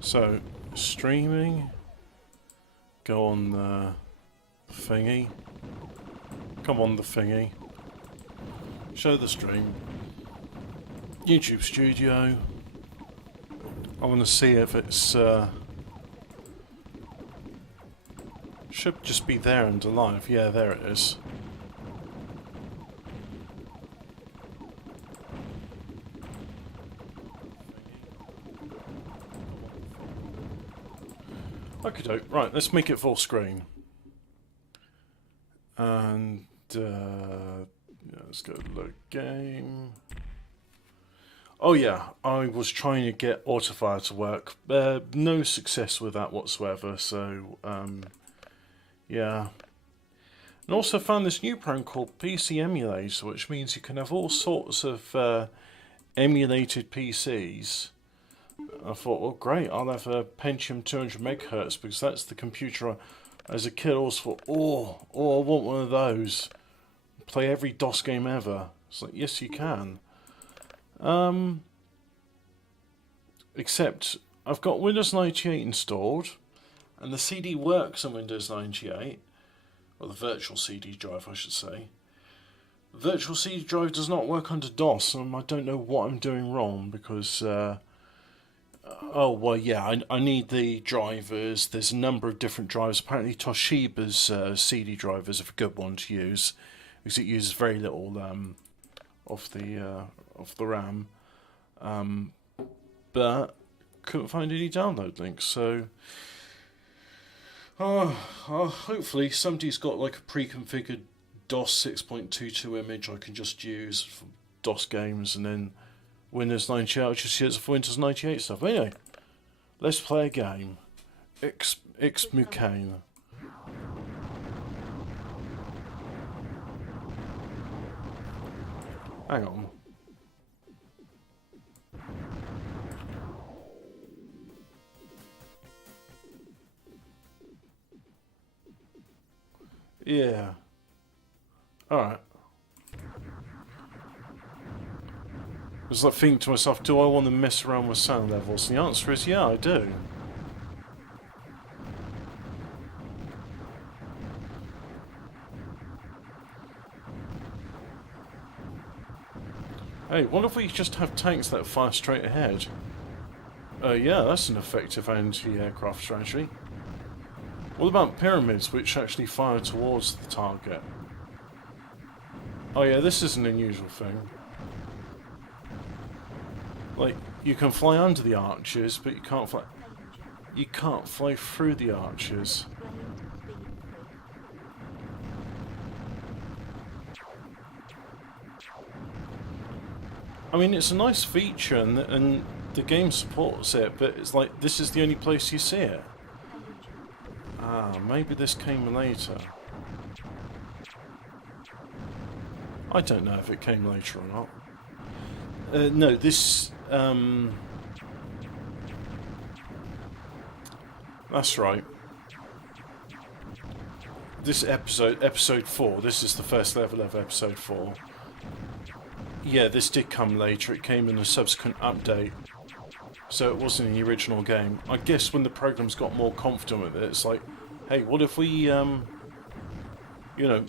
So, streaming. Go on the thingy. Come on the thingy. Show the stream. YouTube Studio. I want to see if it's should just be there and alive. Yeah, there it is. Okay, doke. Right, let's make it full screen. And yeah, let's go to the game. Oh yeah, I was trying to get Autofire to work. No success with that whatsoever, so yeah. And also found this new program called PC Emulator, which means you can have all sorts of emulated PCs. I thought, well great, I'll have a Pentium 200 MHz because that's the computer as a kid. I always thought, oh, I want one of those. Play every DOS game ever. It's like, yes you can. Except I've got Windows 98 installed, and the CD works on Windows 98, or the virtual CD drive I should say. The virtual CD drive does not work under DOS, and I don't know what I'm doing wrong because, oh well yeah, I need the drivers. There's a number of different drivers. Apparently Toshiba's CD drivers are a good one to use, because it uses very little of the RAM, but couldn't find any download links. So hopefully somebody's got like a pre-configured DOS 6.22 image I can just use for DOS games, and then Windows 98 I'll just use it for Windows 98 stuff. Anyway, let's play a game. X Mucane. Hang on. Yeah. Alright. I was like thinking to myself, do I want to mess around with sound levels? And the answer is yeah, I do. Hey, what if we just have tanks that fire straight ahead? Yeah, that's an effective anti-aircraft strategy. What about pyramids which actually fire towards the target? Oh yeah, this is an unusual thing. Like, you can fly under the arches, but you can't fly... You can't fly through the arches. I mean, it's a nice feature, and the game supports it, but it's like, this is the only place you see it. Ah, maybe this came later. I don't know if it came later or not. No, this... That's right. This episode 4, this is the first level of episode 4. Yeah, this did come later. It came in a subsequent update. So it wasn't in the original game. I guess when the program's got more confident with it, it's like, hey, what if we, you know,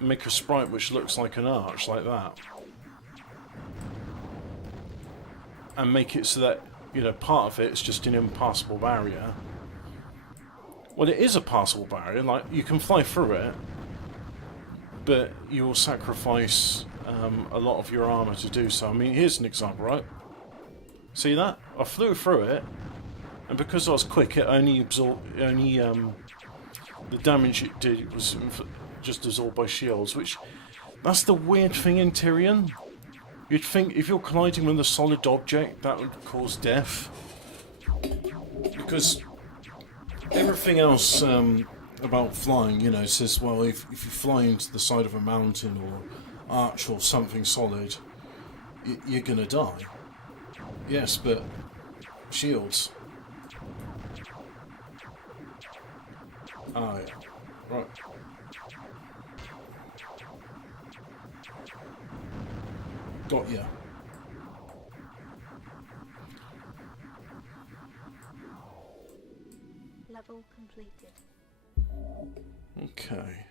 make a sprite which looks like an arch, like that? And make it so that, you know, part of it's just an impassable barrier. Well, it is a passable barrier, like, you can fly through it, but you will sacrifice a lot of your armour to do so. I mean, here's an example, right? See that? I flew through it, and because I was quick, it only absorbed, the damage it did was just absorbed by shields, which, that's the weird thing in Tyrian. You'd think if you're colliding with a solid object, that would cause death. Because everything else about flying, you know, says, well, if you fly into the side of a mountain or arch or something solid, you're gonna die. Yes, but shields. Ah, yeah. Right. Got ya. Level completed. Okay.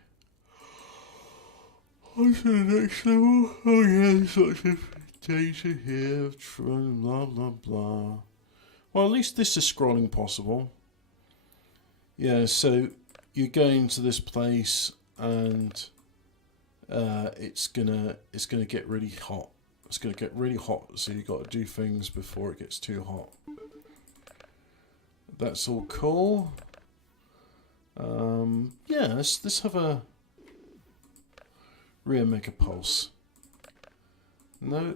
On to the next level. Oh yeah, there's lots of data here. Blah blah blah. Well, at least this is scrolling possible. Yeah, so you go into this place and it's gonna get really hot. It's gonna get really hot, so you got to do things before it gets too hot. That's all cool. Yeah, let's have a rear mega pulse. No.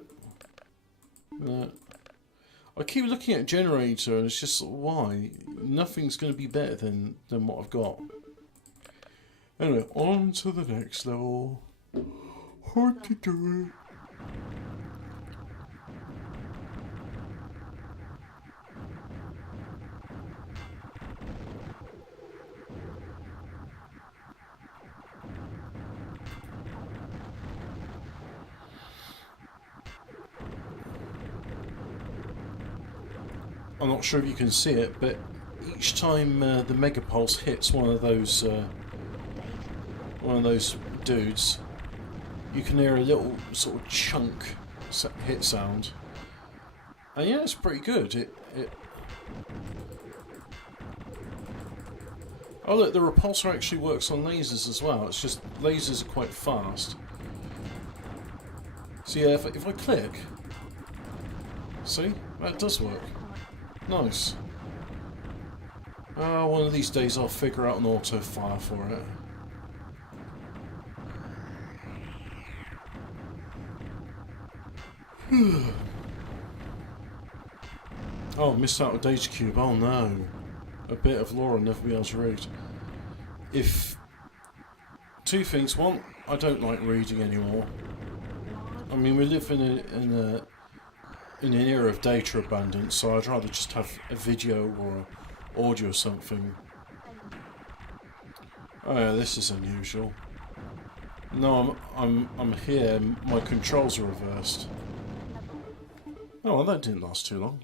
I keep looking at a generator and it's just why nothing's going to be better than what I've got. Anyway, on to the next level. Hard to do it. I'm not sure if you can see it, but each time the megapulse hits one of those dudes, you can hear a little sort of chunk hit sound. And yeah, it's pretty good. Oh look, the repulsor actually works on lasers as well. It's just lasers are quite fast. So yeah, if I click, see, that does work. Nice. One of these days I'll figure out an auto fire for it. Oh, missed out a data cube. Oh no. A bit of lore I'll never be able to read. Two things. One, I don't like reading anymore. I mean, we live in an era of data abundance, so I'd rather just have a video or audio or something. Oh yeah, this is unusual. No, I'm here. My controls are reversed. Oh, well, that didn't last too long.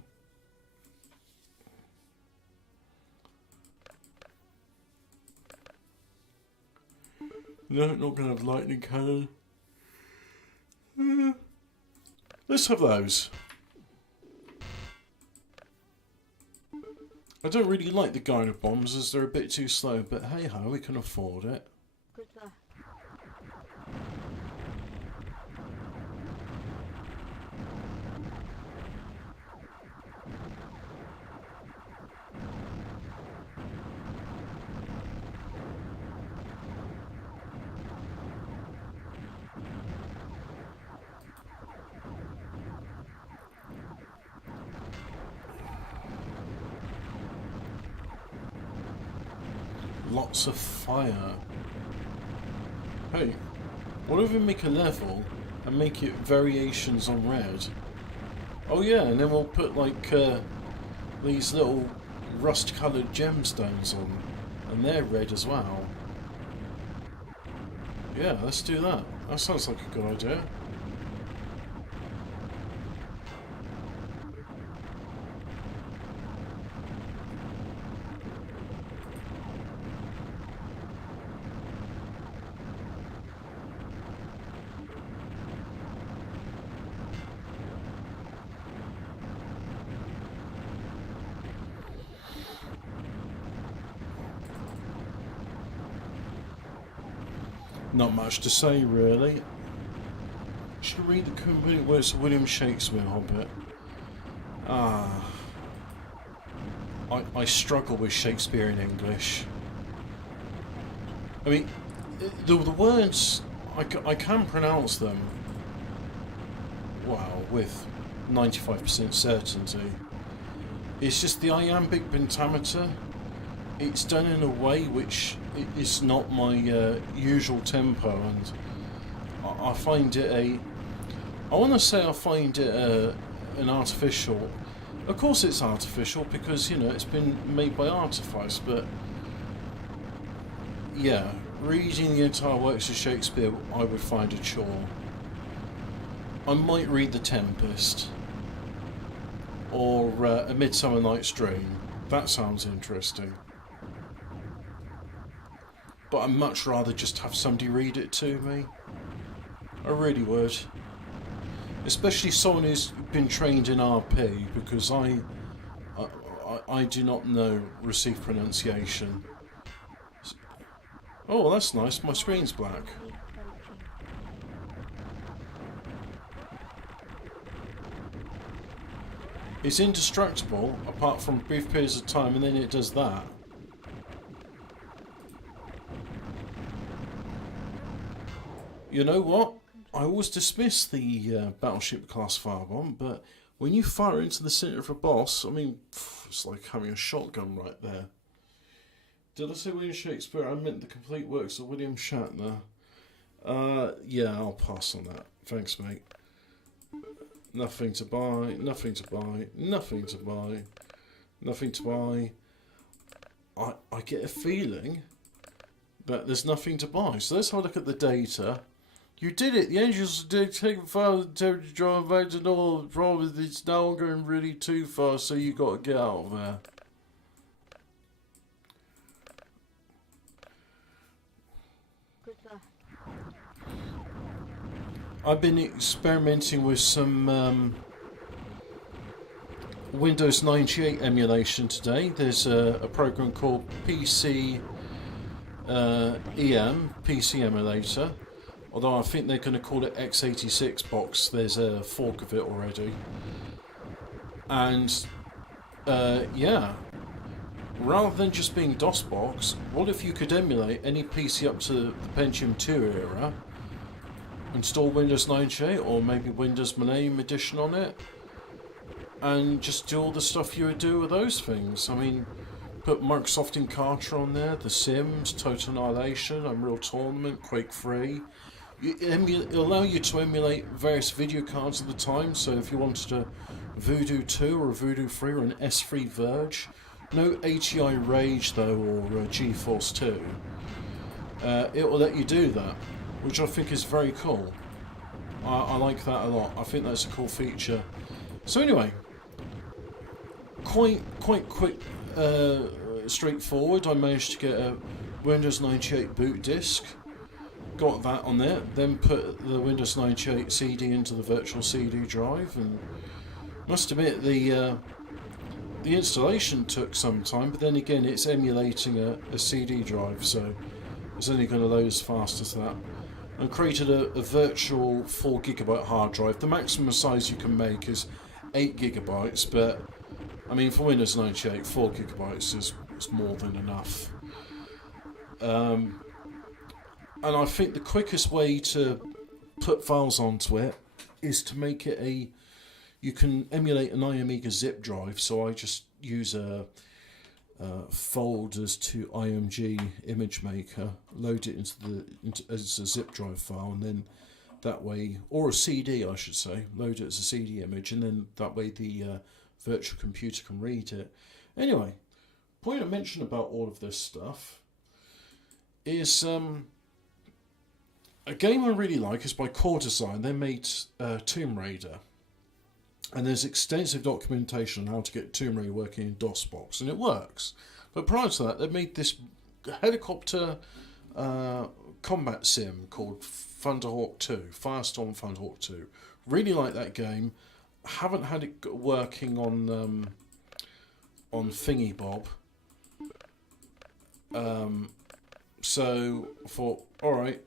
No, not gonna have lightning cannon. Let's have those. I don't really like the Gyro bombs as they're a bit too slow, but hey ho, we can afford it. Good luck. Lots of fire. Hey, what if we make a level and make it variations on red? Oh yeah, and then we'll put like these little rust-coloured gemstones on, and they're red as well. Yeah, let's do that. That sounds like a good idea. Not much to say, really. Should read the complete works of William Shakespeare, Hobbit. I struggle with Shakespeare in English. I mean, the words, I can pronounce them, well, with 95% certainty. It's just the iambic pentameter. It's done in a way which is not my usual tempo, and I find it I want to say I find it an artificial. Of course it's artificial because, you know, it's been made by artifice, but yeah, reading the entire works of Shakespeare I would find a chore. I might read The Tempest or A Midsummer Night's Dream. That sounds interesting. but I'd much rather just have somebody read it to me. I really would. Especially someone who's been trained in RP, because I do not know received pronunciation. Oh, that's nice. My screen's black. It's indestructible, apart from brief periods of time, and then it does that. You know what? I always dismiss the battleship class firebomb, but when you fire into the centre of a boss, I mean, it's like having a shotgun right there. Did I say William Shakespeare? I meant the complete works of William Shatner. Yeah, I'll pass on that. Thanks, mate. Nothing to buy, nothing to buy, nothing to buy, nothing to buy. I get a feeling that there's nothing to buy. So let's have a look at the data. You did it! The Angels did take the file of the territory drawn back to all the problem. It's now going really too far, so you got to get out of there. I've been experimenting with some Windows 98 emulation today. There's a program called PCEM, PC Emulator. Although I think they're going to call it x86 box. There's a fork of it already. And yeah, rather than just being Dosbox, what if you could emulate any PC up to the Pentium 2 era, install Windows 98 or maybe Windows Millennium Edition on it, and just do all the stuff you would do with those things? I mean, put Microsoft Encarta on there, The Sims, Total Annihilation, Unreal Tournament, Quake 3. It'll allow you to emulate various video cards at the time, so if you wanted a Voodoo 2 or a Voodoo 3 or an S3 Verge, no ATI Rage though, or GeForce 2, it will let you do that, which I think is very cool. I like that a lot. I think that's a cool feature. So anyway, quite quick, straightforward. I managed to get a Windows 98 boot disk. Got that on there, then put the Windows 98 CD into the virtual CD drive, and must admit the installation took some time, but then again it's emulating a CD drive, so it's only going to load as fast as that. And created a virtual 4GB hard drive. The maximum size you can make is 8GB, but I mean for Windows 98 4GB is more than enough. And I think the quickest way to put files onto it is to make it you can emulate an iAmega zip drive, so I just use a folders to IMG image maker, load it as a zip drive file, and then that way, or a CD I should say, load it as a CD image, and then that way the virtual computer can read it. Anyway, point I mention about all of this stuff is a game I really like is by Core Design. They made Tomb Raider, and there's extensive documentation on how to get Tomb Raider working in Dosbox, and it works. But prior to that, they made this helicopter combat sim called Thunderhawk 2, Firestorm Thunderhawk 2. Really like that game. Haven't had it working on Thingy Bob. So I thought, alright,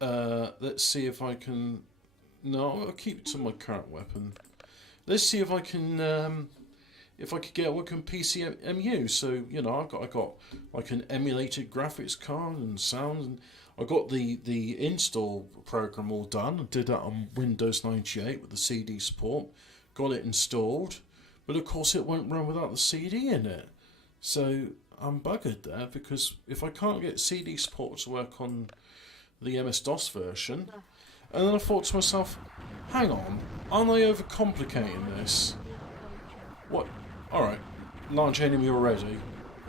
let's see if I can... No, I'll keep it to my current weapon. Let's see if I can... if I could get working PCEM. So, you know, I got like an emulated graphics card and sound, and I got the install program all done. I did that on Windows 98 with the CD support. Got it installed, but of course it won't run without the CD in it. So I'm buggered there, because if I can't get CD support to work on the MS-DOS version, and then I thought to myself, hang on, aren't I overcomplicating this? What? Alright, large enemy already.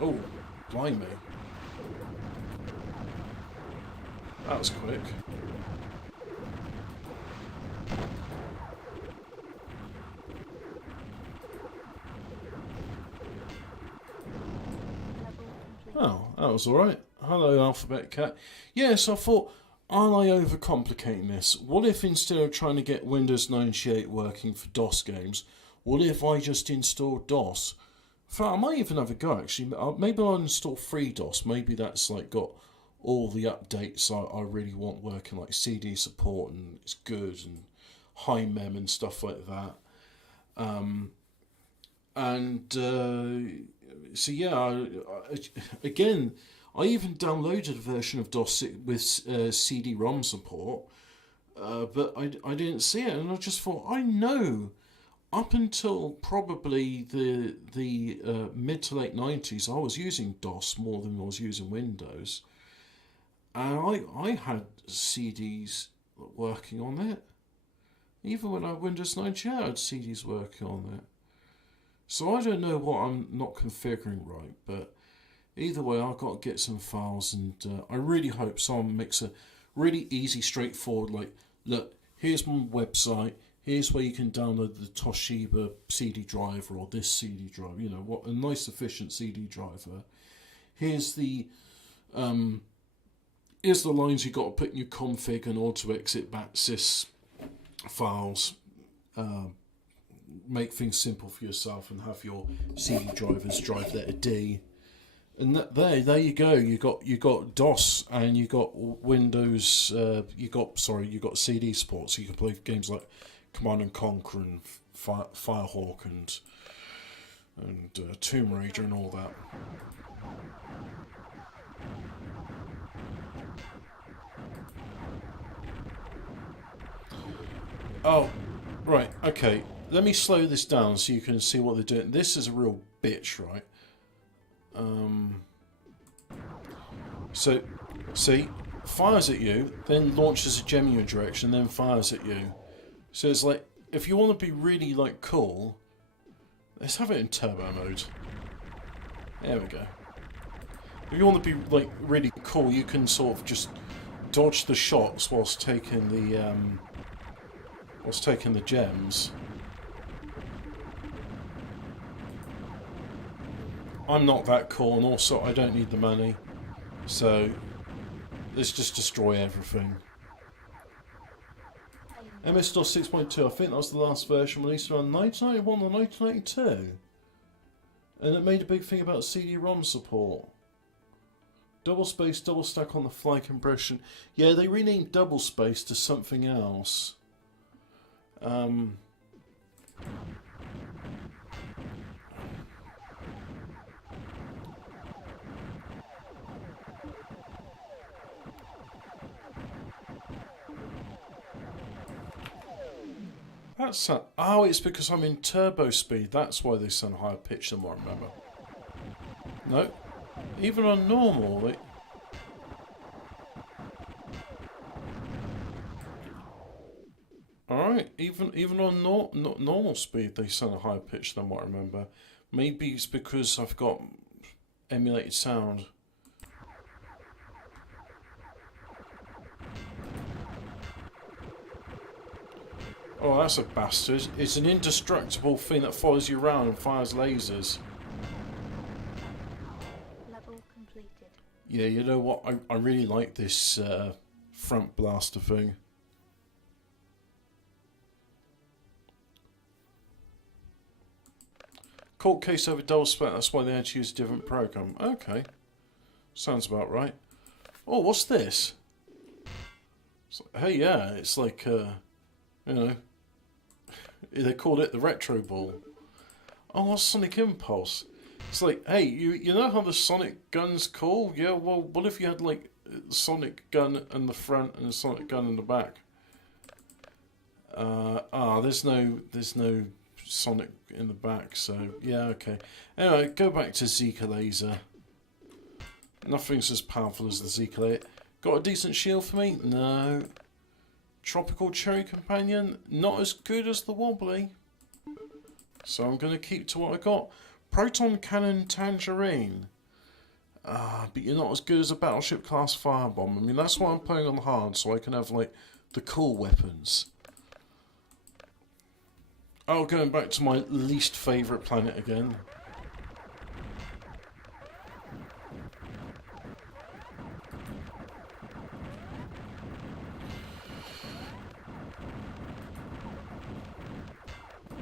Oh, blimey. That was quick. Oh, that was alright. Hello, Alphabet Cat. Yes, I thought, aren't I overcomplicating this? What if instead of trying to get Windows 98 working for DOS games, what if I just install DOS? In fact, I might even have a go actually. Maybe I'll install FreeDOS. Maybe that's like got all the updates I really want working, like CD support, and it's good, and high mem and stuff like that. So yeah, again, I even downloaded a version of DOS with CD-ROM support, but I didn't see it, and I just thought, I know, up until probably the mid to late 90s, I was using DOS more than I was using Windows, and I had CDs working on it. Even when I had Windows 98, I had CDs working on it. So I don't know what I'm not configuring right, but either way, I've got to get some files, and I really hope someone makes a really easy, straightforward, like, look, here's my website, here's where you can download the Toshiba CD driver or this CD driver, you know, what a nice efficient CD driver. Here's the lines you got to put in your config and auto-exit backsys files. Make things simple for yourself and have your CD drivers drive letter D. And there you go. You got DOS and you got Windows. You got CD support, so you can play games like Command and Conquer and Firehawk and Tomb Raider and all that. Oh, right. Okay. Let me slow this down so you can see what they're doing. This is a real bitch, right? So, see, fires at you, then launches a gem in your direction, then fires at you. So it's like, if you want to be really, like, cool, let's have it in turbo mode. There we go. If you want to be, like, really cool, you can sort of just dodge the shots whilst taking the gems. I'm not that cool, and also I don't need the money, so let's just destroy everything. MS-DOS 6.2, I think that was the last version released around 1991 or 1992. And it made a big thing about CD-ROM support. Double space, double stack on the fly compression. Yeah, they renamed double space to something else. Oh, it's because I'm in turbo speed. That's why they sound higher pitched than what I remember. No, even on normal, they... Alright, even on normal speed, they sound higher pitched than what I remember. Maybe it's because I've got emulated sound. Oh, that's a bastard. It's an indestructible thing that follows you around and fires lasers. Level completed. Yeah, you know what? I really like this front blaster thing. Court case over double spec, that's why they had to use a different program. Okay. Sounds about right. Oh, what's this? Hey, yeah, it's like, you know, they called it the Retro Ball. Oh, what's Sonic Impulse? It's like, hey, you know how the Sonic gun's cool? Yeah, well, what if you had, like, the Sonic gun in the front and the Sonic gun in the back? There's no Sonic in the back, so yeah, okay. Anyway, go back to Zika Laser. Nothing's as powerful as the Zika Laser. Got a decent shield for me? No. Tropical Cherry Companion? Not as good as the Wobbly. So I'm going to keep to what I got. Proton Cannon Tangerine. But you're not as good as a Battleship class Firebomb. I mean, that's why I'm playing on hard, so I can have, like, the cool weapons. Oh, going back to my least favourite planet again.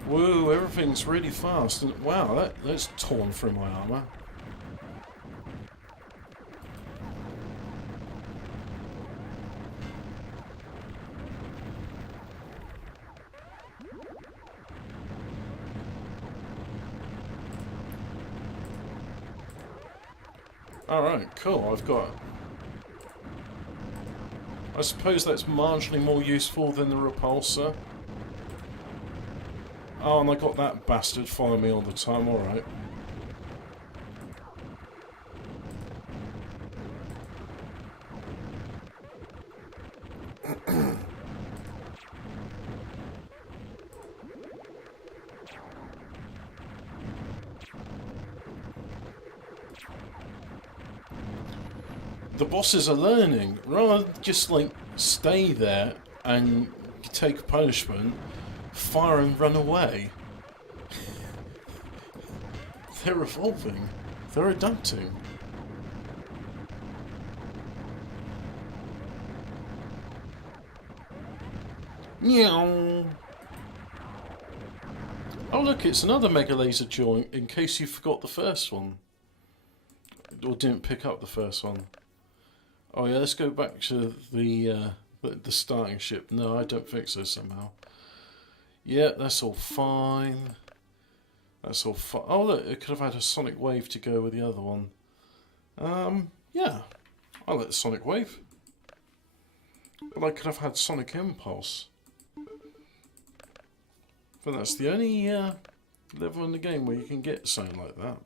Whoa, everything's really fast. And wow, that's torn through my armour. Alright, cool. I've got... I suppose that's marginally more useful than the repulsor. Oh, and I got that bastard following me all the time. Alright. The bosses are learning. Rather than just like stay there and take punishment, fire and run away. They're evolving. They're adapting. Meow. Oh look, it's another Mega Laser joint in case you forgot the first one. Or didn't pick up the first one. Oh yeah, let's go back to the starting ship. No, I don't think so somehow. Yeah, that's all fine. That's all fine. Oh look, it could have had a sonic wave to go with the other one. Yeah, I'll let the sonic wave. But I could have had sonic impulse. But that's the only level in the game where you can get something like that.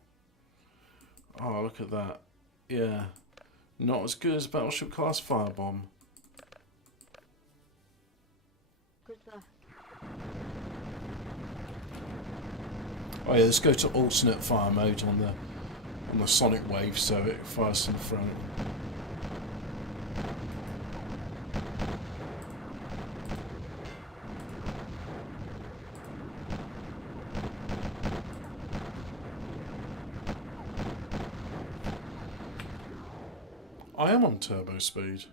Oh, look at that. Yeah. Not as good as Battleship class Firebomb. Oh yeah, let's go to alternate fire mode on the sonic wave so it fires in front. I am on turbo speed.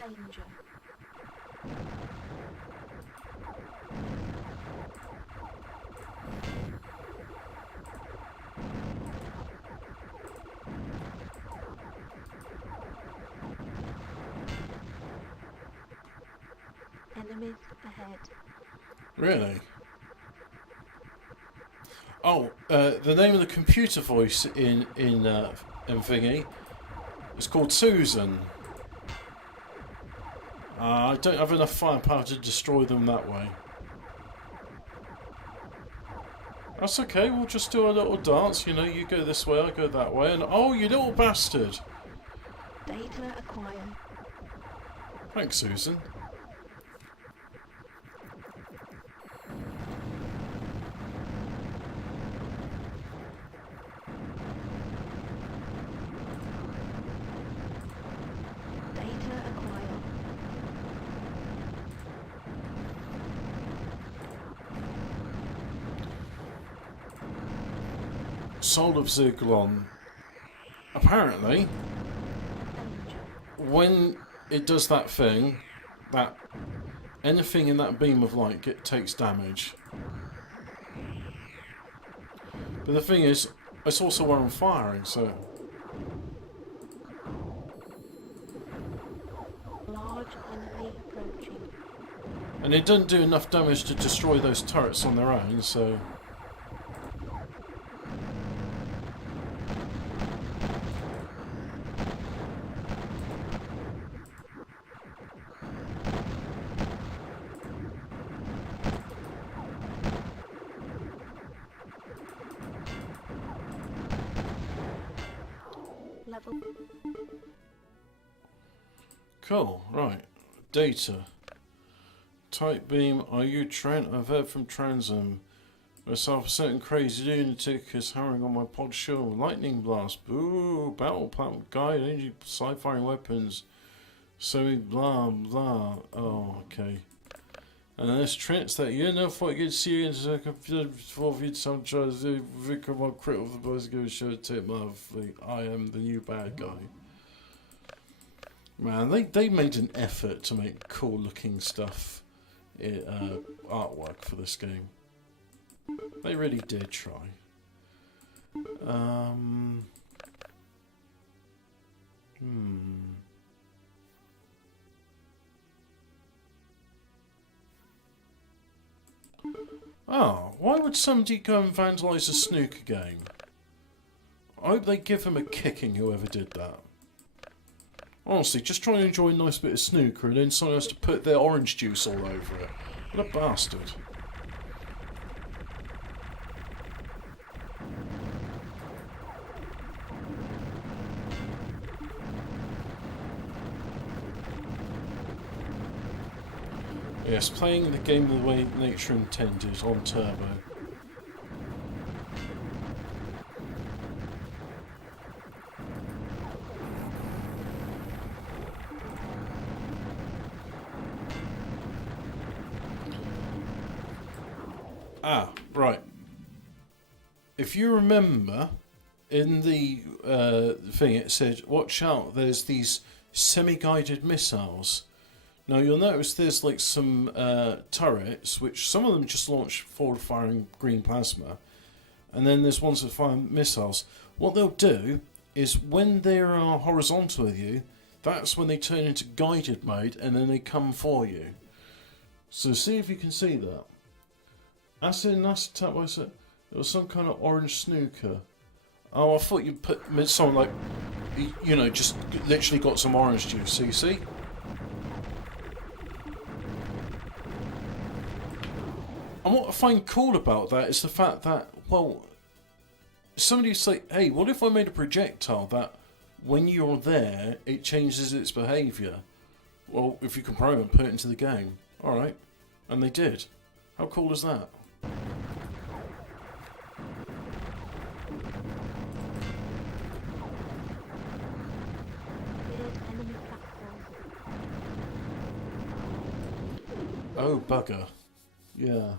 Danger. Enemies ahead. Really? Oh, the name of the computer voice in Thingy is called Susan. I don't have enough firepower to destroy them that way. That's okay, we'll just do a little dance, you know, you go this way, I go that way, and oh, you little bastard! Data acquired. Thanks, Susan. Data acquired. Soul of Zyklon. Apparently, when it does that thing, that anything in that beam of light takes damage. But the thing is, it's also where I'm firing, so... Large enemy approaching. And it doesn't do enough damage to destroy those turrets on their own, so... Level. Cool, right. Data. Type beam, are you Trent? I've heard from Transam. Myself, a certain crazy lunatic is hammering on my pod shield. Lightning blast. Boo. Battle platform guide, energy, sci-firing weapons. So blah blah. Oh, okay. And then this trance that you know what gets serious for some tries to victim or crit of the boys go show take my I am the new bad guy. Man, they made an effort to make cool looking stuff artwork for this game. They really did try. Oh, why would somebody go and vandalise a snooker game? I hope they give him a kicking, whoever did that. Honestly, just try and enjoy a nice bit of snooker and then someone has to put their orange juice all over it. What a bastard. Yes, playing the game the way nature intended on turbo. Ah, right. If you remember, in the thing it said, watch out, there's these semi-guided missiles. Now you'll notice there's like some turrets, which some of them just launch forward-firing green plasma, and then there's ones that fire missiles. What they'll do is when they are horizontal with you, that's when they turn into guided mode, and then they come for you. So see if you can see that. As in that's attack by there was some kind of orange snooker. Oh, I thought you put someone like, you know, just literally got some orange juice. So you see. And what I find cool about that is the fact that, well, somebody's like, hey, what if I made a projectile that when you're there, it changes its behaviour? Well, if you can program and put it into the game. Alright. And they did. How cool is that? Enemy platform. Oh, bugger. Yeah.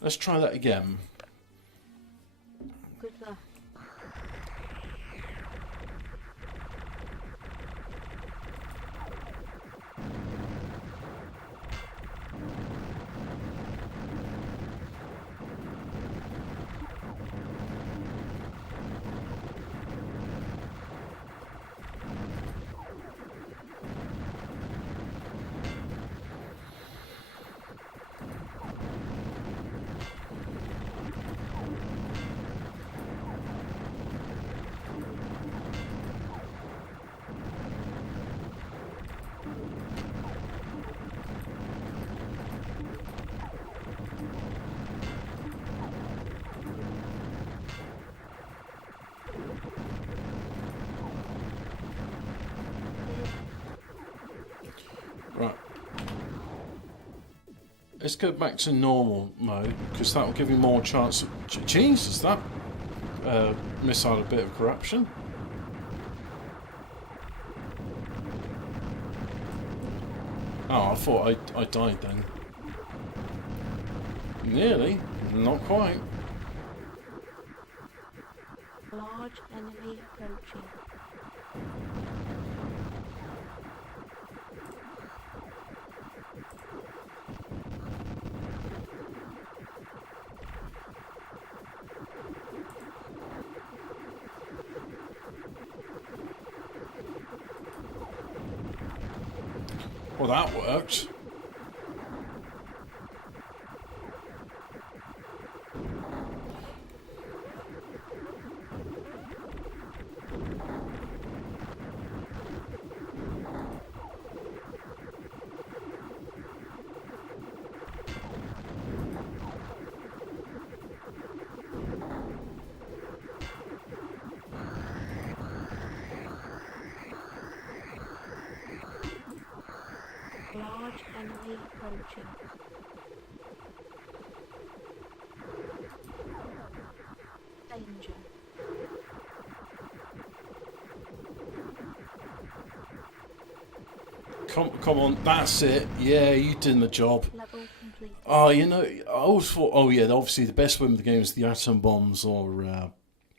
Let's try that again. Good luck. Right. Let's go back to normal mode, because that will give you more chance of... Jesus, that missile had a bit of corruption. Oh, I thought I died then. Nearly. Not quite. Large enemy approaching. Well, that worked. Large enemy approaching. Danger. Come on, that's it. Yeah, you did the job. Level completed. Oh, you know, I always thought, oh yeah, obviously the best weapon in the game is the atom bombs or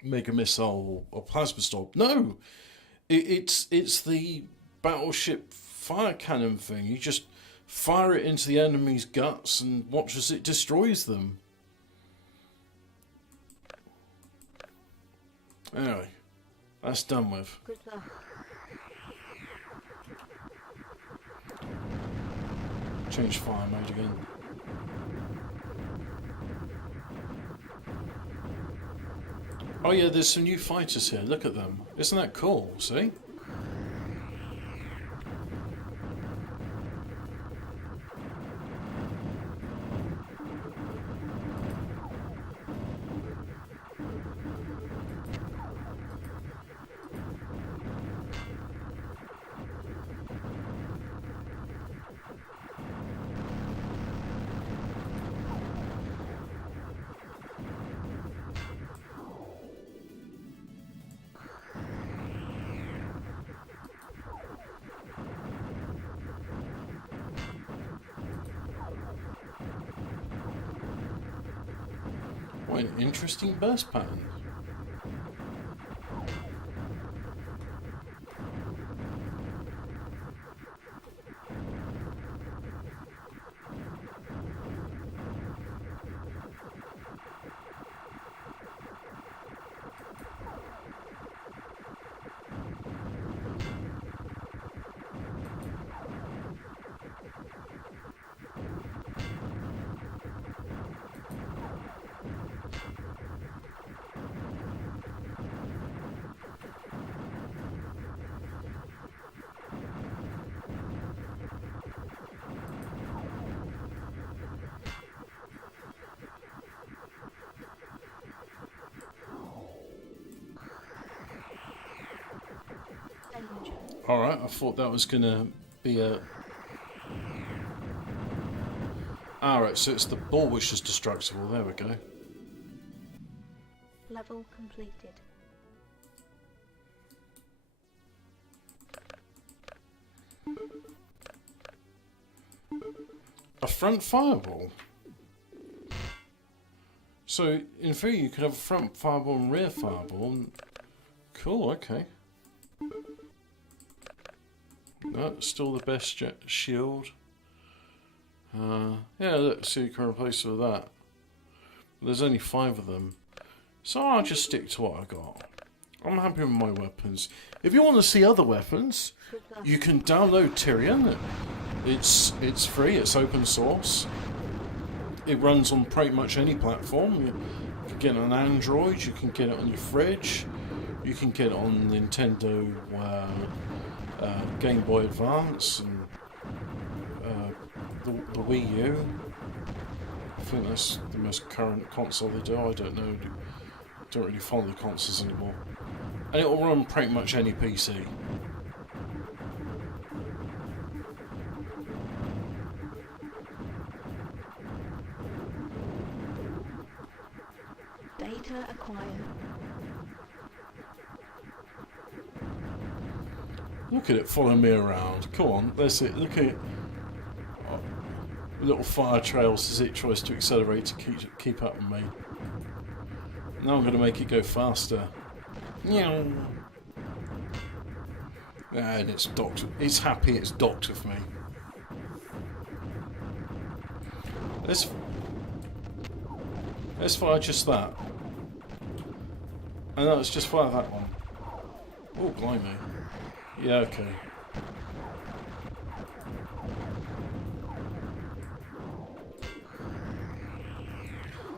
mega missile or plasma storm. No, it's the battleship fire cannon thing. You just fire it into the enemy's guts and watch as it destroys them. Anyway, that's done with. Good luck. Change fire mode again. Oh yeah, there's some new fighters here. Look at them. Isn't that cool? See? What an interesting burst pattern. Danger. Alright, I thought that was gonna be a... Alright, so it's the ball which is destructible. There we go. Level completed. A front fireball? So, in theory, you could have a front fireball and rear fireball. Cool, okay. No, still the best shield. Yeah, let's see, you can replace it with that. There's only 5 of them. So I'll just stick to what I got. I'm happy with my weapons. If you want to see other weapons, Good luck. you can download Tyrian. It's free, it's open source. It runs on pretty much any platform. You can get it on Android, you can get it on your fridge, you can get it on Nintendo Game Boy Advance and the Wii U. I think that's the most current console they do. I don't know. Don't really follow the consoles anymore. And it will run pretty much any PC. Data acquired. Look at it, follow me around. Come on, that's it. Look at it. Oh, little fire trails as it tries to accelerate to keep up with me. Now I'm going to make it go faster. And it's docked. It's happy it's docked with me. Let's fire just that. And no, let's just fire that one. Oh, blimey. Yeah, okay.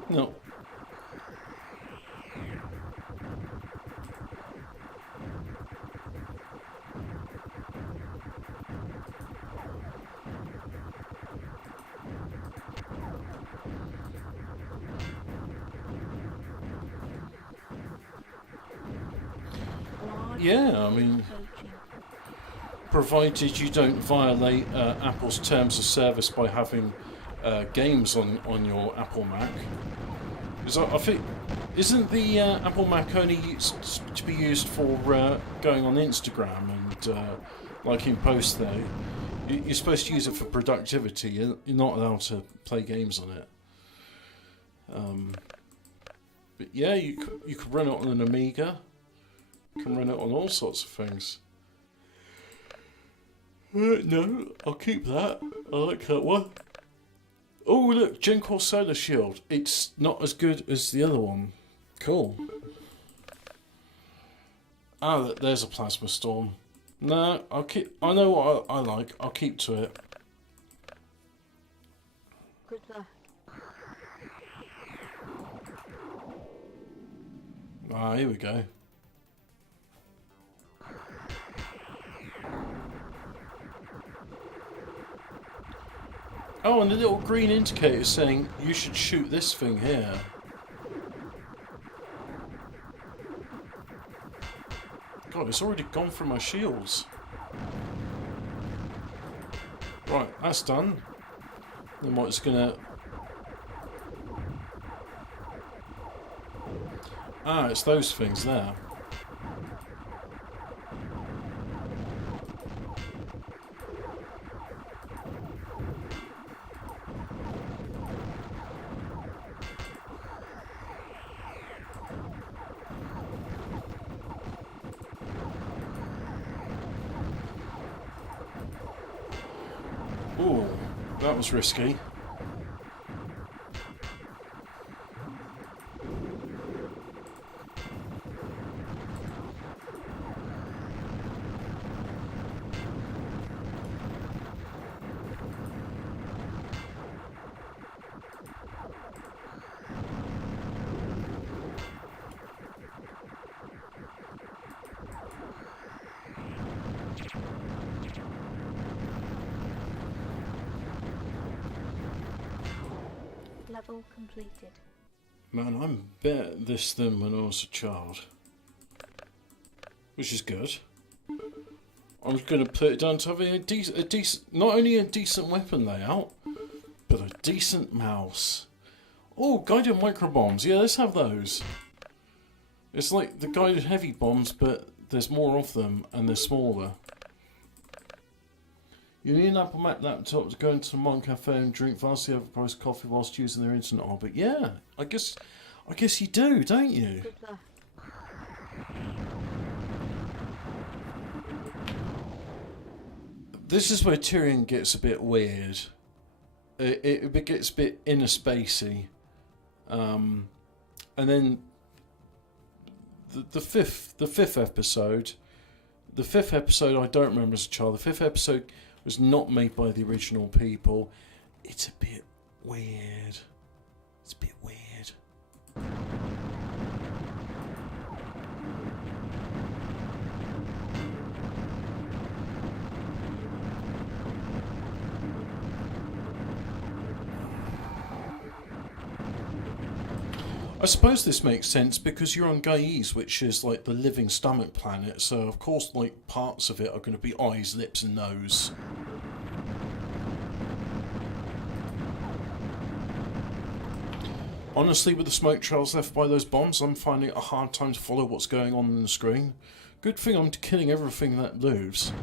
No. Large Yeah, I mean, approaching. provided you don't violate Apple's terms of service by having games on your Apple Mac. Because I think, isn't the Apple Mac only used to be used for going on Instagram and liking posts there? You're supposed to use it for productivity. You're not allowed to play games on it. But yeah, you could run it on an Amiga. You can run it on all sorts of things. No, I'll keep that. I like that one. Oh, look, Gencore Solar Shield. It's not as good as the other one. Cool. Ah, look, there's a Plasma Storm. No, I'll keep. I know what I like. I'll keep to it. Good luck. Ah, here we go. Oh, and the little green indicator saying you should shoot this thing here. God, it's already gone through my shields. Right, that's done. Then what's gonna... Ah, it's those things there. Ooh, that was risky. Level completed. Man, I'm better at this than when I was a child. Which is good. I'm going to put it down to having a decent, not only a decent weapon layout, but a decent mouse. Oh, guided micro bombs. Yeah, let's have those. It's like the guided heavy bombs, but there's more of them and they're smaller. You need an Apple Mac laptop to go into a modern cafe and drink vastly overpriced coffee whilst using their internet orbit. Yeah, I guess you do, don't you? Good luck. This is where Tyrian gets a bit weird. It gets a bit inner spacey. And then the fifth episode I don't remember as a child. The fifth episode was not made by the original people. It's a bit weird. It's a bit weird. I suppose this makes sense because you're on Gaiz, which is like the living stomach planet, so of course like parts of it are going to be eyes, lips and nose. Honestly, with the smoke trails left by those bombs, I'm finding it a hard time to follow what's going on the screen. Good thing I'm killing everything that moves.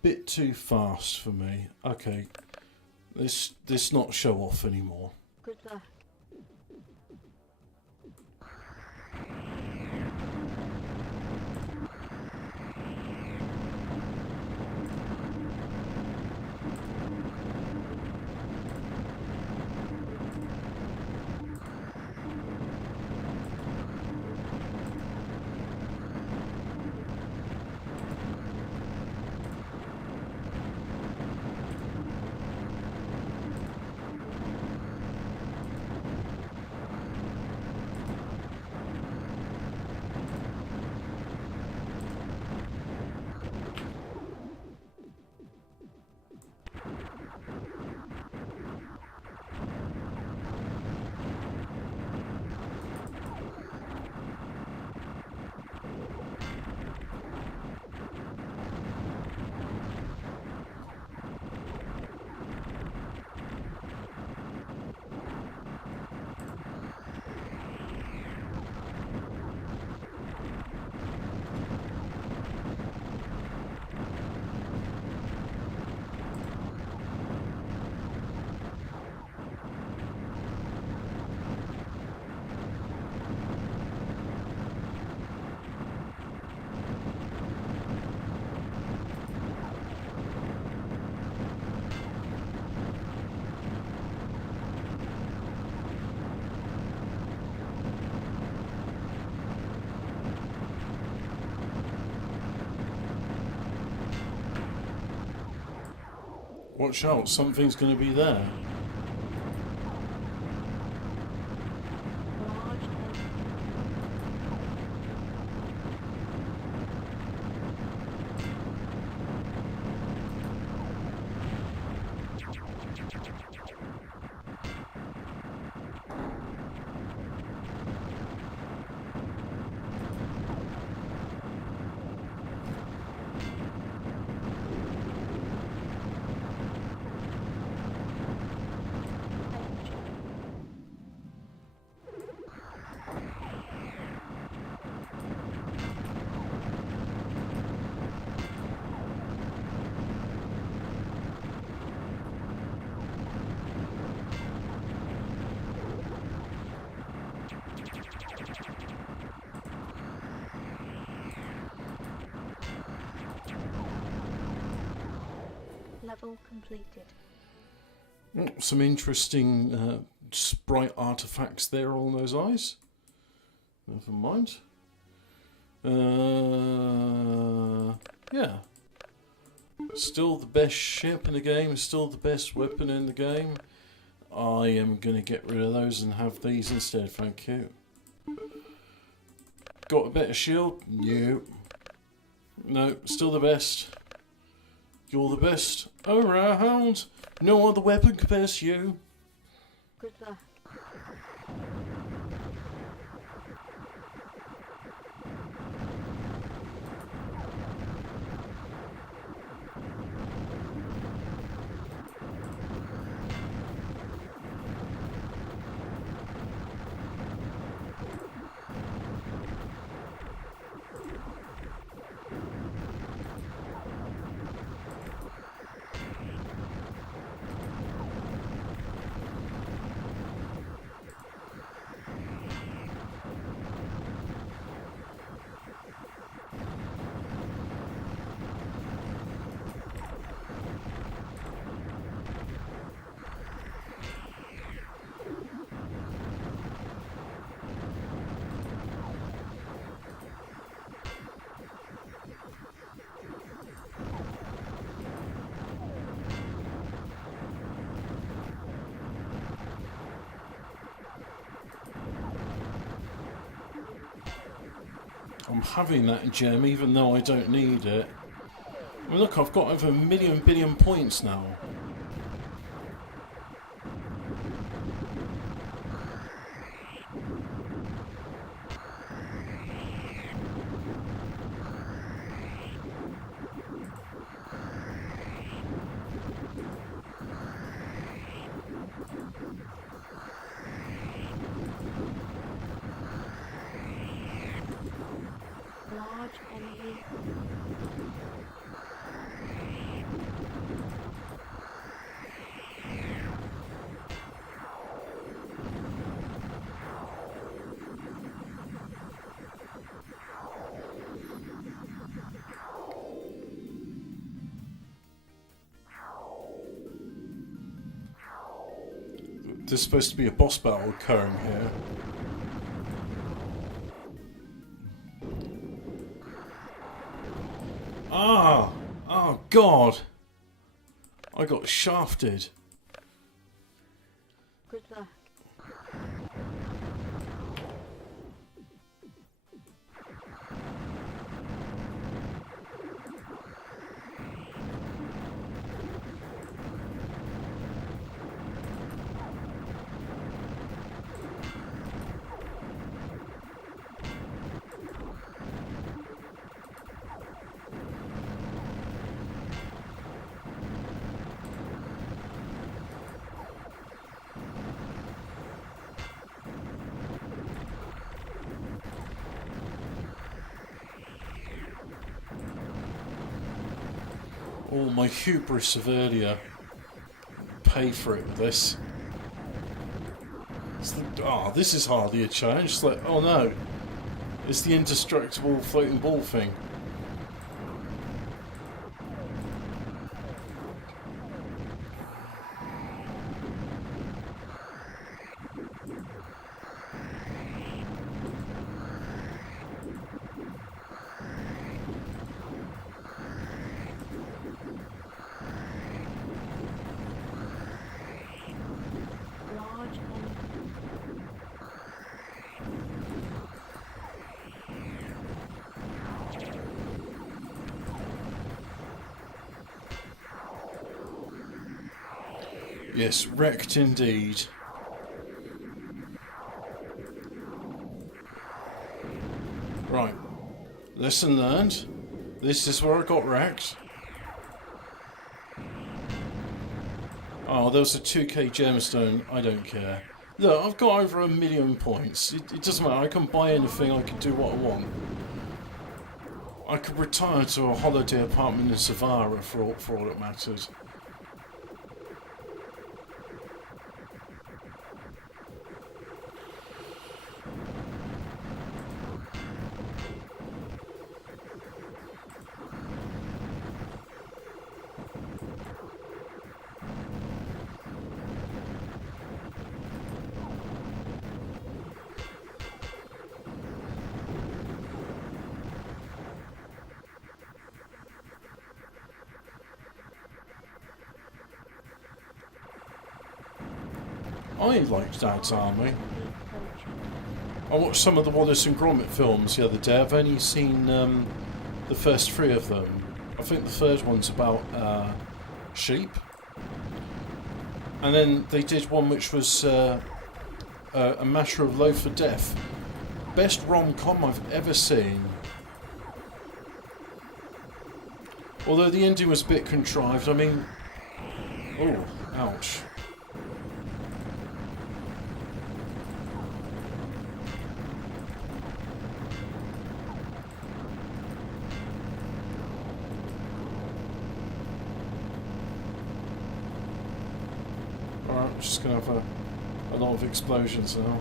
Bit too fast for me. Okay, this not show off anymore. Good luck. Watch out, something's going to be there. Large enemy. Level completed. Some interesting sprite artifacts there on those eyes. Never mind. Yeah. Still the best ship in the game, still the best weapon in the game. I am going to get rid of those and have these instead, thank you. Got a better shield? No. No, still the best. You're the best around. No other weapon compares to you. Good luck. I'm having that gem even though I don't need it. I mean, look, I've got over 1 billion points now. Large enemy. There's supposed to be a boss battle occurring here. Ah! Oh God! I got shafted. Good luck. All my hubris of earlier paid for it with this. This is hardly a challenge. It's like, oh no, it's the indestructible floating ball thing. Yes, wrecked indeed. Right. Lesson learned. This is where I got wrecked. Oh, there was a 2k gemstone. I don't care. Look, I've got over 1 million points. It doesn't matter. I can buy anything. I can do what I want. I could retire to a holiday apartment in Savara for all it matters. I liked Dad's Army. I watched some of the Wallace and Gromit films the other day. I've only seen the first 3 of them. I think the third one's about sheep. And then they did one which was A Matter of Loaf for Death. Best rom-com I've ever seen. Although the ending was a bit contrived. I mean... Oh, ouch. Alright, we're just going to have a lot of explosions now.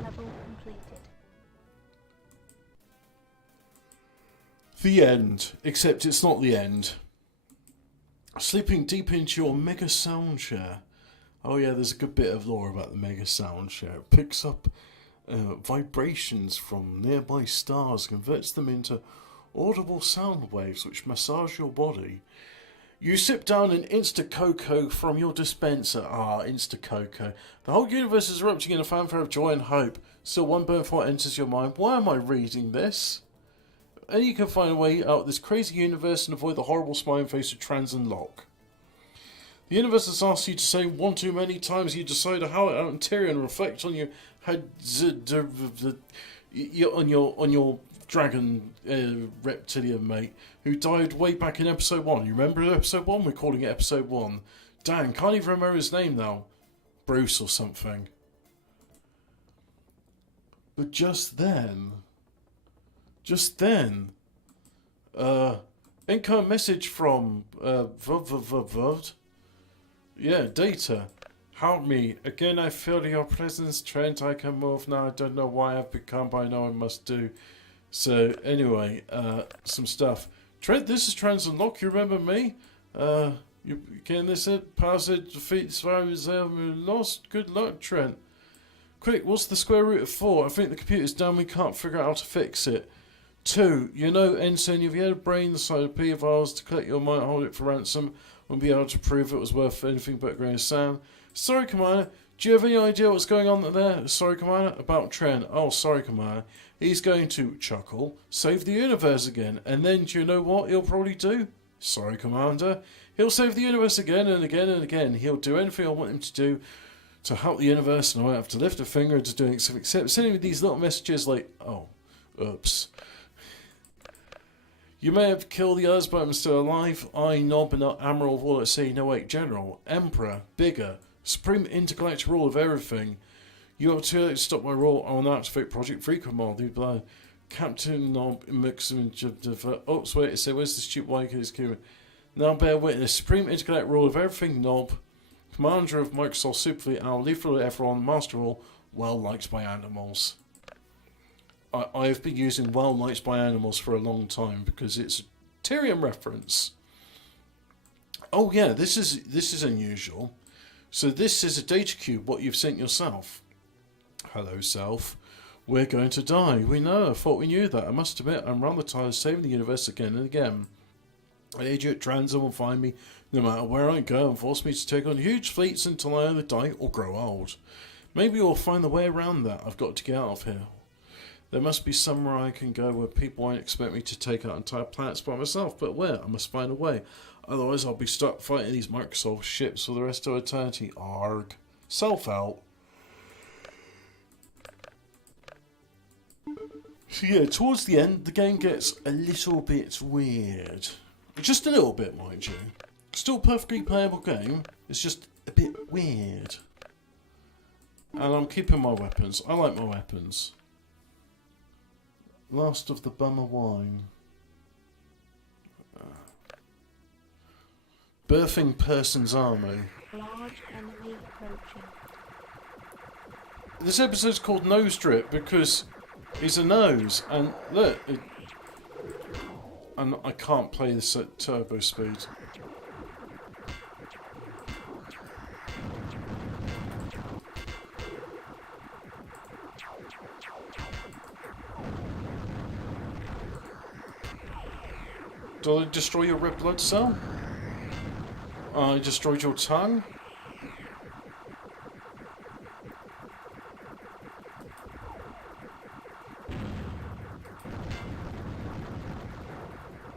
Level completed. The end. Except it's not the end. Slipping deep into your mega sound chair. Oh yeah, there's a good bit of lore about the mega sound chair. It picks up vibrations from nearby stars, converts them into audible sound waves which massage your body. You sip down an Insta-Coco from your dispenser. Ah, Insta-Coco. The whole universe is erupting in a fanfare of joy and hope. Still one burnt thought enters your mind. Why am I reading this? And you can find a way out of this crazy universe and avoid the horrible smiling face of Trans and Locke. The universe has asked you to say one too many times. You decide how it out in Tyrian. Reflect on your head, on your dragon reptilian mate who died way back in episode 1. You remember episode 1? We're calling it episode 1. Dan, can't even remember his name now. Bruce or something. But just then, incoming message from yeah, Data. Help me. Again, I feel your presence, Trent. I can move now. I don't know why I've become, but I know I must do. So, anyway, some stuff. Trent, this is Trans and Locke. You remember me? You can this it? Pass it, defeat, lost. Good luck, Trent. Quick, what's the square root of 4? I think the computer's down. We can't figure out how to fix it. 2. You know, Ensign, if you had a brain the size of P of ours to collect your mind, hold it for ransom, wouldn't be able to prove it was worth anything but a grain of sand. Sorry, Commander. Do you have any idea what's going on there? Sorry, Commander. About Trent. Oh, sorry, Commander. He's going to chuckle, save the universe again, and then do you know what he'll probably do? Sorry, Commander. He'll save the universe again and again and again. He'll do anything I want him to do to help the universe, and I won't have to lift a finger into doing it except sending me these little messages like, oh, oops. You may have killed the others, but I'm still alive. I, Nob, and Admiral of all at sea. No, wait, General, Emperor, Bigger, Supreme Intergalactic Rule of everything. You are too late to stop my rule. I will now activate Project Free Command. Captain Nob, Maximum. Oops, wait, it said, where's the stupid white case Cuban? Now bear witness. Supreme Intergalactic Rule of everything, Nob. Commander of Microsoft Superfleet, our lethal Everon, Master of all, well liked by animals. I have been using well liked by animals for a long time because it's a Tyrian reference. Oh yeah, this is unusual. So this is a data cube, what you've sent yourself. Hello, self. We're going to die. We know. I thought we knew that. I must admit, I'm rather tired of saving the universe again and again. An idiot Transer will find me no matter where I go and force me to take on huge fleets until I either die or grow old. Maybe we'll find the way around that. I've got to get out of here. There must be somewhere I can go where people won't expect me to take out entire planets by myself, but where? I must find a way. Otherwise I'll be stuck fighting these Microsoft ships for the rest of eternity. Arg. Self out. So yeah, towards the end, the game gets a little bit weird. Just a little bit, mind you. Still perfectly playable game, it's just a bit weird. And I'm keeping my weapons. I like my weapons. Last of the Bummer Wine. Birthing Person's Army. Large enemy approaching. This episode's called Nose Drip because he's a nose, and look, and I can't play this at turbo speed. Did I destroy your red blood cell? I destroyed your tongue?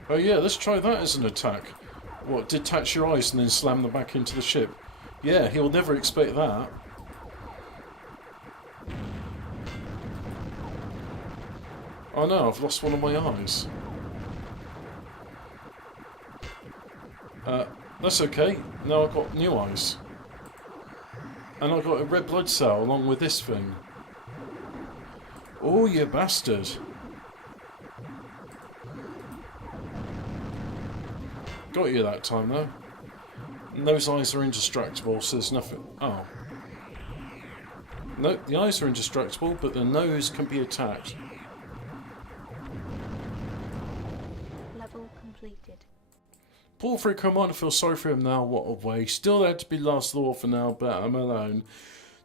Oh yeah, let's try that as an attack. What, detach your eyes and then slam them back into the ship? Yeah, he'll never expect that. Oh no, I've lost one of my eyes. That's okay. Now I've got new eyes. And I've got a red blood cell along with this thing. Oh, you bastard. Got you that time though. And those eyes are indestructible, so there's nothing... Oh. Nope, the eyes are indestructible, but the nose can be attacked. Level completed. Paul Free Commander feels sorry for him now, what a waste. Still there to be last of the war for now, but I'm alone.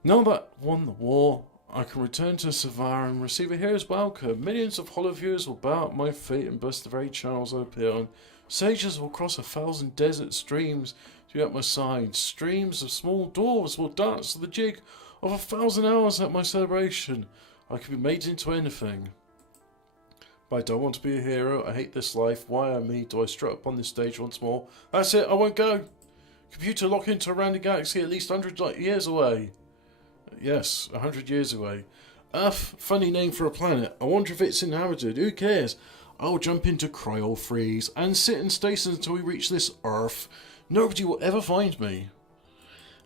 Now that I've won the war, I can return to Savara and receive a hero's welcome. Millions of hollow viewers will bow at my feet and bless the very channels I appear on. Sages will cross 1,000 desert streams to be at my side. Streams of small dwarves will dance to the jig of 1,000 hours at my celebration. I can be made into anything. But I don't want to be a hero. I hate this life. Why am me? Do I strut up on this stage once more? That's it. I won't go. Computer lock into a random galaxy at least 100 light years away. Yes, 100 years away. Earth, funny name for a planet. I wonder if it's inhabited. Who cares? I'll jump into cryo freeze and sit in stasis until we reach this Earth. Nobody will ever find me.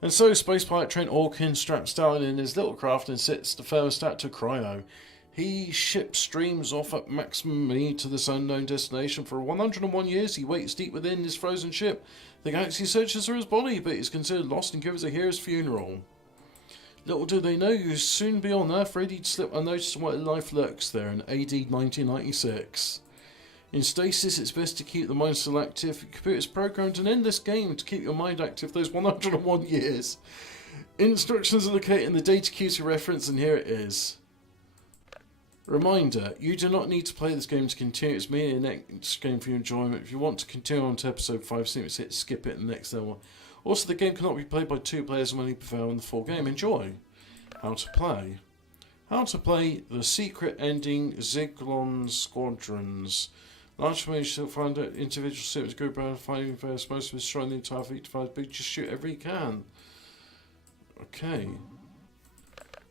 And so space pilot Trent Orkin straps down in his little craft and sets the thermostat to cryo. He ship streams off at maximum speed to this unknown destination. For 101 years he waits deep within his frozen ship. The galaxy searches for his body, but is considered lost and gives a hero's funeral. Little do they know, you'll soon be on Earth, ready to slip unnoticed while life lurks there in AD 1996. In stasis, it's best to keep the mind still active. The computer's programmed an endless game to keep your mind active those 101 years. Instructions are located in the data queue to reference, and here it is. Reminder, you do not need to play this game to continue. It's merely a next game for your enjoyment. If you want to continue on to episode 5, simply hit skip it and the next level. Also, the game cannot be played by 2 players and only prevail in the full game. Enjoy. How to play. How to play the secret ending Zyklon Squadrons. Large formation to find out individual symptoms, group around fighting first, most of us destroying the entire fleet to find big, just shoot every can. Okay.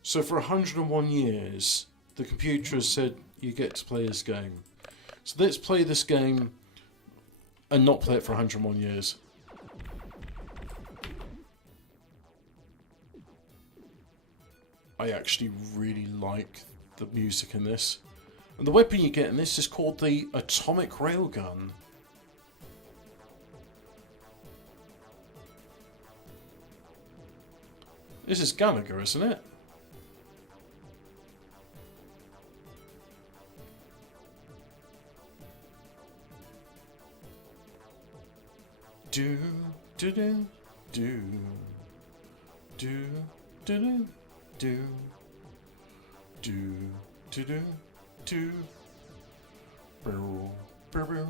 So for 101 years, the computer has said you get to play this game. So let's play this game and not play it for 101 years. I actually really like the music in this. And the weapon you get in this is called the Atomic Railgun. This is Gallagher, isn't it? Do do do do do do do do do do do boo boo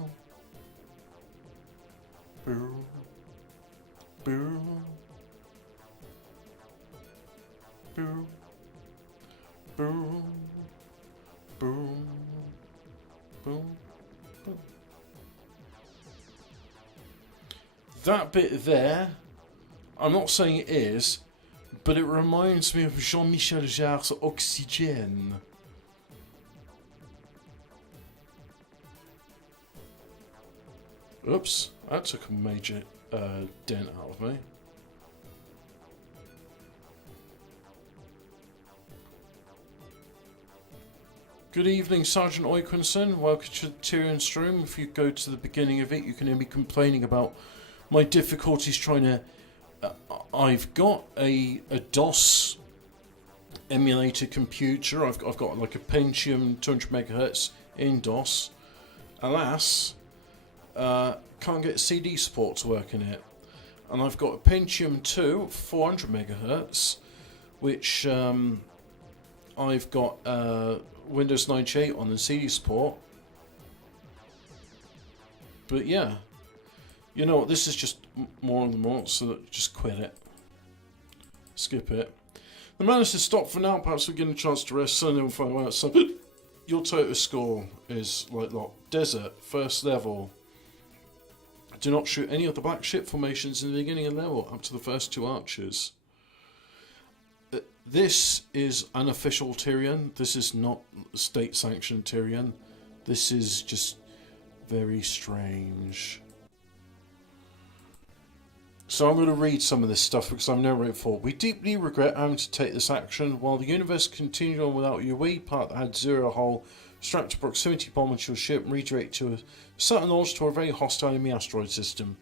boo boo boo boo boo that bit there, I'm not saying it is, but it reminds me of Jean-Michel Jarre's Oxygène. Oops, that took a major dent out of me. Good evening, Sergeant Oikinson. Welcome to Tyrian stream. If you go to the beginning of it, you can hear me complaining about my difficulties trying to... I've got a DOS emulator computer. I've got like a Pentium 200 megahertz in DOS. Alas, can't get CD support to work in it. And I've got a Pentium 2 400 megahertz, which I've got Windows 98 on the CD support. But yeah, you know what, this is just more on the more, so just quit it. Skip it. The man says stop for now, perhaps we'll get a chance to rest, so then we'll find out something. Your total score is like desert, first level. Do not shoot any of the black ship formations in the beginning of the level up to the first 2 archers. This is unofficial Tyrian. This is not state-sanctioned Tyrian. This is just very strange. So I'm going to read some of this stuff because I've never read it before. We deeply regret having to take this action. While the universe continued on without you, we, part that had zero hull, strapped a proximity bomb into your ship and redirect to a certain launch to a very hostile enemy asteroid system.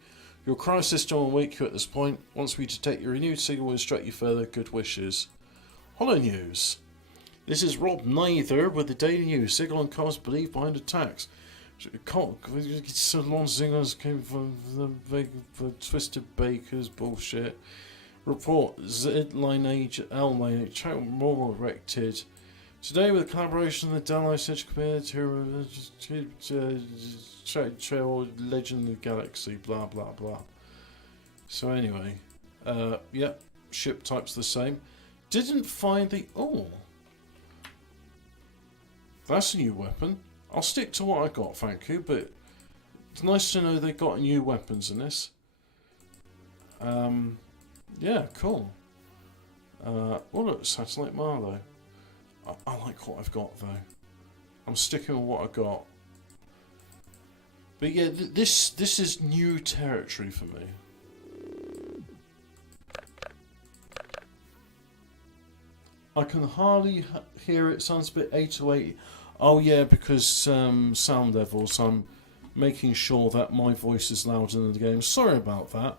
Your cryo system will wake you at this point. Once we detect your renewed signal, we'll instruct you further. Good wishes. Holo News. This is Rob Neither with the Daily News. Signal and cars believed behind attacks. So long singers came from the Twisted Bakers bullshit. Report Z line H L line H more erected. Today with a collaboration of the Dalai Central Community Trail Legend of the Galaxy, blah blah blah. So anyway, yeah, ship type's the same. Didn't find the that's a new weapon. I'll stick to what I got, thank you, but it's nice to know they got new weapons in this. Yeah, cool. Oh look, Satellite Marlow. I like what I've got though. I'm sticking with what I got. But yeah, this is new territory for me. I can hardly hear it. Sounds a bit 808. Oh yeah, because sound levels. I'm making sure that my voice is louder in the game. Sorry about that.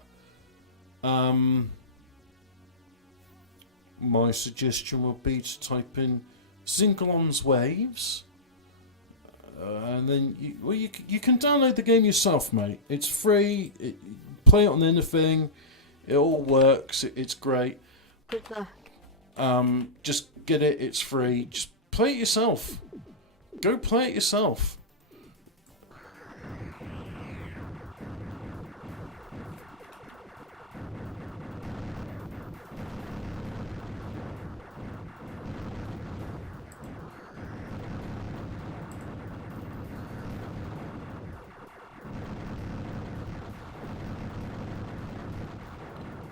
My suggestion would be to type in Zingalon's Waves, and then you can download the game yourself, mate. It's free. Play it on anything. It all works. It's great. Good luck. Just get it. It's free. Just play it yourself. Go play it yourself.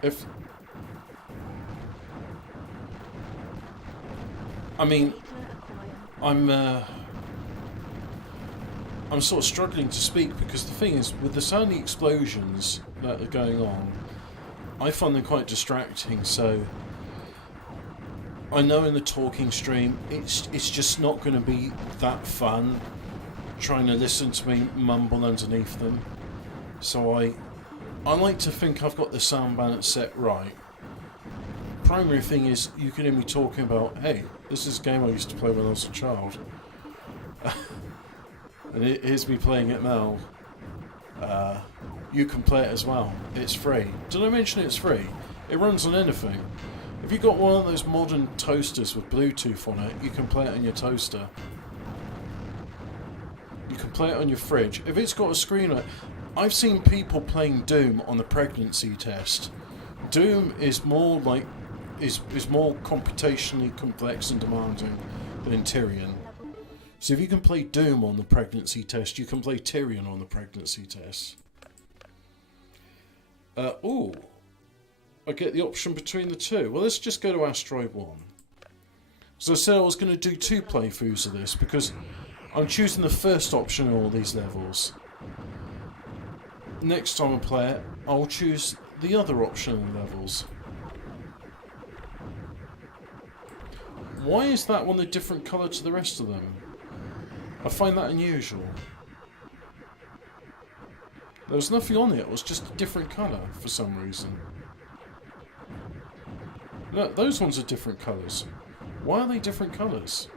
If I mean, I'm sort of struggling to speak because the thing is, with the sounding explosions that are going on, I find them quite distracting. So I know in the talking stream, it's just not going to be that fun trying to listen to me mumble underneath them. So I like to think I've got the sound balance set right. Primary thing is you can hear me talking about, hey, this is a game I used to play when I was a child. And here's me playing it now. You can play it as well. It's free. Did I mention it's free? It runs on anything. If you've got one of those modern toasters with Bluetooth on it, you can play it on your toaster. You can play it on your fridge. If it's got a screen on it, I've seen people playing Doom on the pregnancy test. Doom is more like is more computationally complex and demanding than Tyrian. So if you can play Doom on the pregnancy test, you can play Tyrian on the pregnancy test. Ooh. I get the option between the two. Well, let's just go to Asteroid 1. As I said, I was going to do 2 playthroughs of this because I'm choosing the first option in all these levels. Next time I play it, I'll choose the other option in the levels. Why is that one a different colour to the rest of them? I find that unusual. There was nothing on it was just a different colour for some reason. Look, those ones are different colours. Why are they different colours?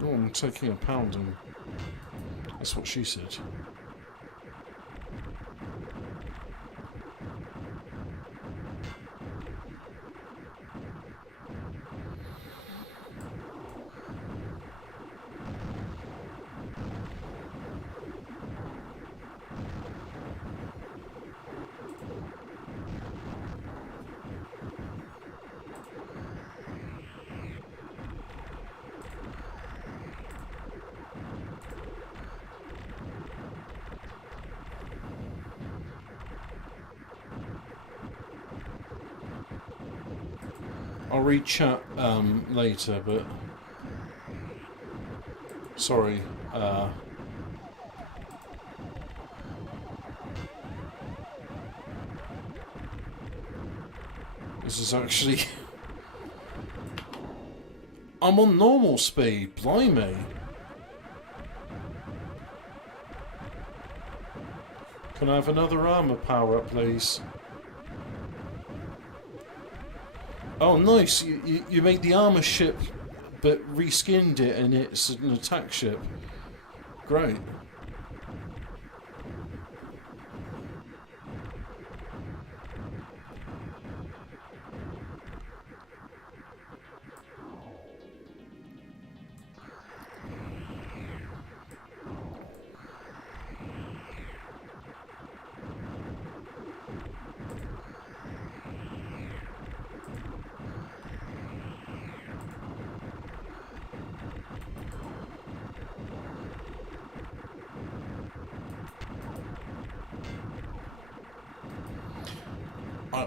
Oh, I'm taking a pounding. That's what she said. I'll read chat later, but sorry. This is actually I'm on normal speed, blimey. Can I have another armor power up, please? Oh, nice. You made the armor ship, but reskinned it and it's an attack ship. Great.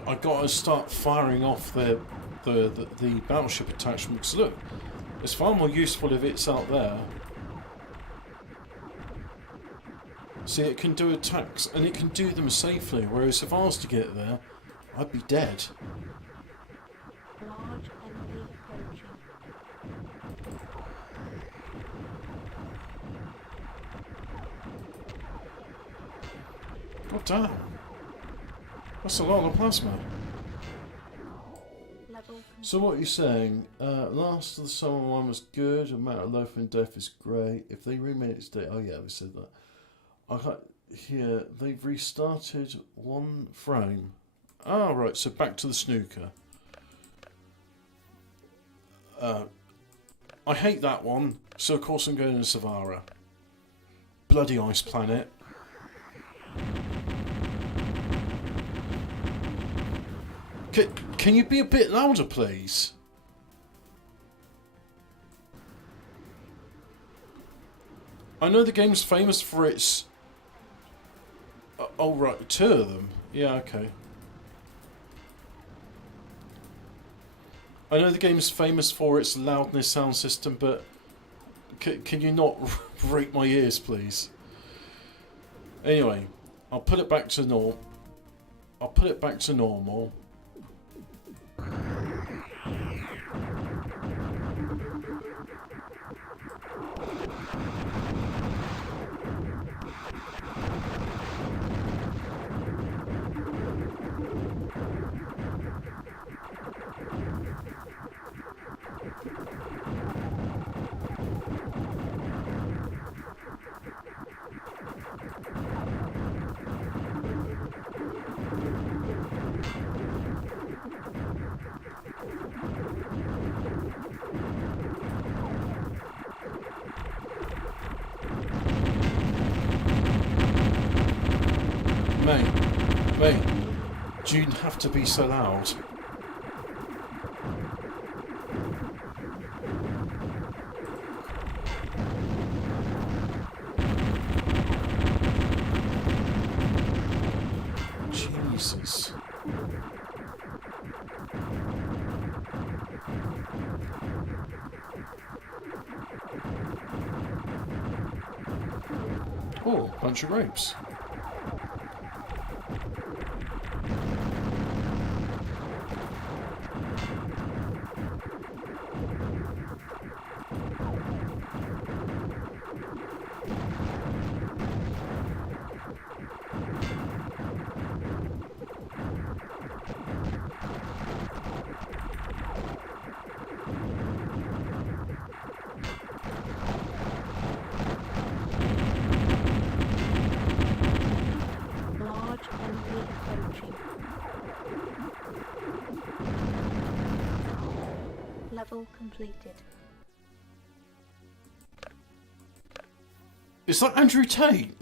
I got to start firing off the battleship attachment, because look, it's far more useful if it's out there. See, it can do attacks and it can do them safely, whereas if I was to get there, I'd be dead. Large enemy approaching. God damn. That's a lot of plasma. Level So what you're saying, Last of the Summer one was good, Amount of Life and Death is great. If they remade its date, oh yeah, we said that. I got here, they've restarted one frame. Ah, right, so back to the snooker. I hate that one, so of course I'm going to Savara. Bloody ice planet. Can you be a bit louder, please? I know the game's famous for its... oh, right, 2 of them. Yeah, okay. I know the game's famous for its loudness sound system, but... can you not rake my ears, please? Anyway, I'll put it back to normal. I'll put it back to normal. Mate, do you have to be so loud? Jesus. Oh, bunch of grapes. Large enemy approaching. Level completed. Is that Andrew Tate?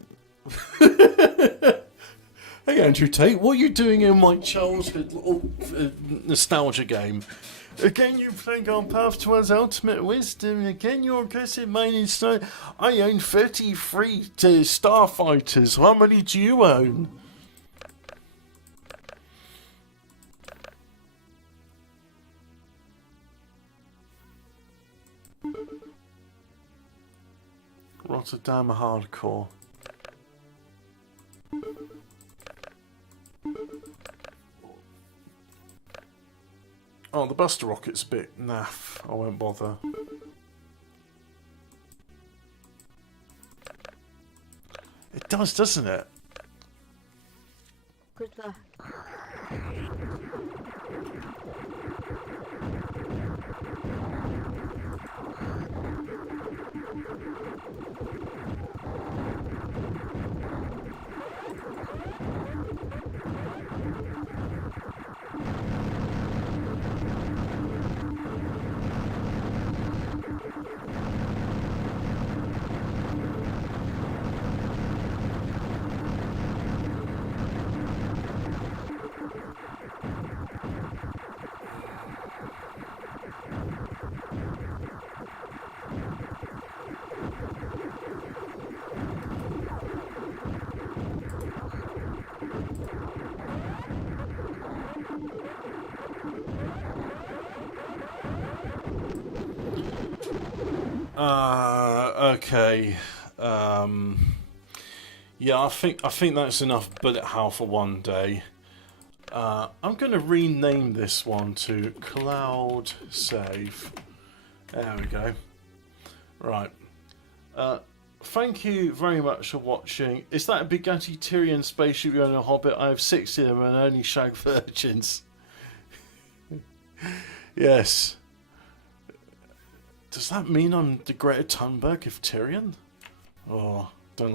Hey Andrew Tate, what are you doing in my childhood nostalgia game? Again, you playing on path towards ultimate wisdom. Again, your aggressive mining style. I own 33 starfighters. How many do you own? Rotterdam hardcore. Oh, the Buster Rocket's a bit naff. I won't bother. It does, doesn't it? Good luck. Okay. Yeah, I think that's enough bullet hell for one day. I'm going to rename this one to Cloud Save. There we go. Right. Thank you very much for watching. Is that a Bugatti Tyrian spaceship you own a Hobbit? I have 60 of them and only shag virgins. Yes. Does that mean I'm the Greta Thunberg of Tyrian? Oh.